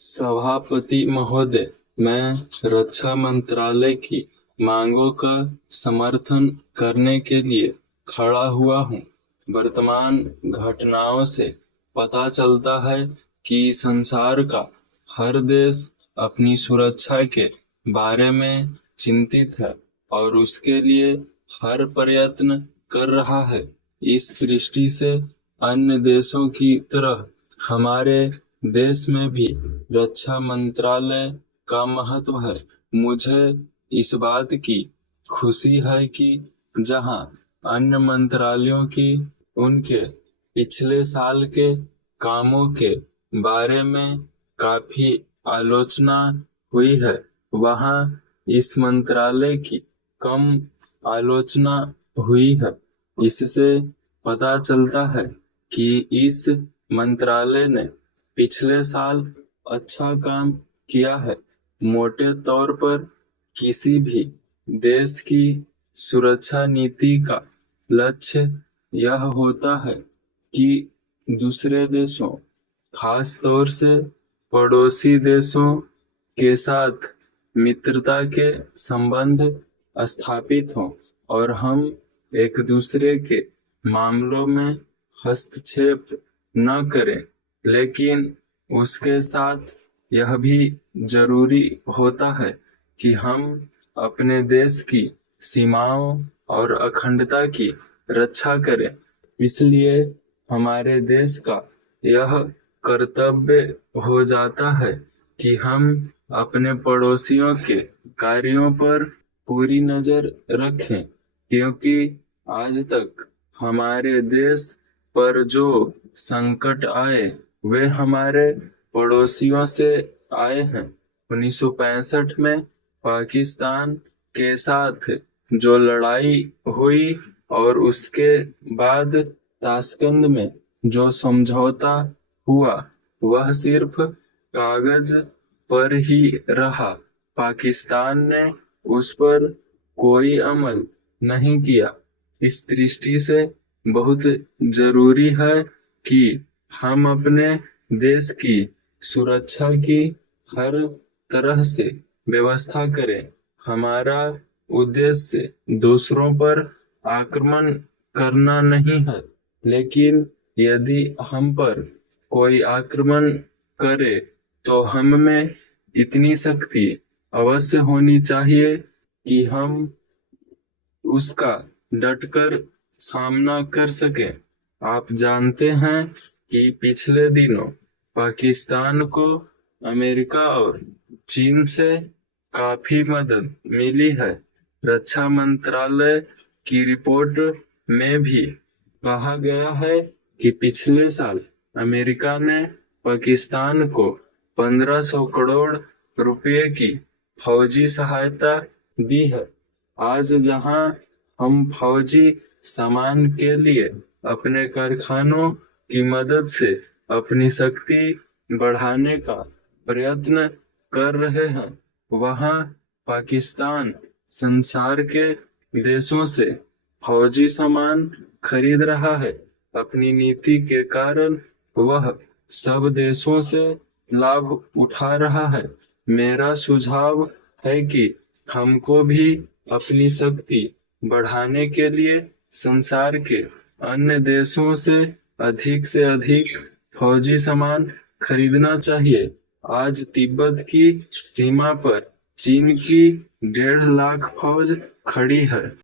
सभापति महोदय, मैं रक्षा मंत्रालय की मांगों का समर्थन करने के लिए खड़ा हुआ हूँ। वर्तमान घटनाओं से पता चलता है कि संसार का हर देश अपनी सुरक्षा के बारे में चिंतित है और उसके लिए हर प्रयत्न कर रहा है। इस दृष्टि से अन्य देशों की तरह हमारे देश में भी रक्षा मंत्रालय का महत्व है। मुझे इस बात की खुशी है कि जहां अन्य मंत्रालयों की उनके पिछले साल के कामों के बारे में काफी आलोचना हुई है, वहां इस मंत्रालय की कम आलोचना हुई है। इससे पता चलता है कि इस मंत्रालय ने पिछले साल अच्छा काम किया है। मोटे तौर पर किसी भी देश की सुरक्षा नीति का लक्ष्य यह होता है कि दूसरे देशों, खास तौर से पड़ोसी देशों के साथ मित्रता के संबंध स्थापित हों और हम एक दूसरे के मामलों में हस्तक्षेप न करें। लेकिन उसके साथ यह भी जरूरी होता है कि हम अपने देश की सीमाओं और अखंडता की रक्षा करें। इसलिए हमारे देश का यह कर्तव्य हो जाता है कि हम अपने पड़ोसियों के कार्यों पर पूरी नजर रखें, क्योंकि आज तक हमारे देश पर जो संकट आए वे हमारे पड़ोसियों से आए हैं। 1965 में पाकिस्तान के साथ जो लड़ाई हुई और उसके बाद ताशकंद में जो समझौता हुआ, वह सिर्फ कागज पर ही रहा। पाकिस्तान ने उस पर कोई अमल नहीं किया। इस दृष्टि से बहुत जरूरी है कि हम अपने देश की सुरक्षा की हर तरह से व्यवस्था करें। हमारा उद्देश्य दूसरों पर आक्रमण करना नहीं है, लेकिन यदि हम पर कोई आक्रमण करे तो हम में इतनी शक्ति अवश्य होनी चाहिए कि हम उसका डटकर सामना कर सकें। आप जानते हैं कि पिछले दिनों पाकिस्तान को अमेरिका और चीन से काफी मदद मिली है। रक्षा मंत्रालय की रिपोर्ट में भी कहा गया है कि पिछले साल अमेरिका ने पाकिस्तान को 1500 करोड़ रुपए की फौजी सहायता दी है। आज जहां हम फौजी सामान के लिए अपने कारखानों की मदद से अपनी शक्ति बढ़ाने का प्रयत्न कर रहे हैं, वहां पाकिस्तान संसार के देशों से फौजी सामान खरीद रहा है। अपनी नीति के कारण वह सब देशों से लाभ उठा रहा है। मेरा सुझाव है कि हमको भी अपनी शक्ति बढ़ाने के लिए संसार के अन्य देशों से अधिक फौजी सामान खरीदना चाहिए। आज तिब्बत की सीमा पर चीन की 1.5 लाख फौज खड़ी है।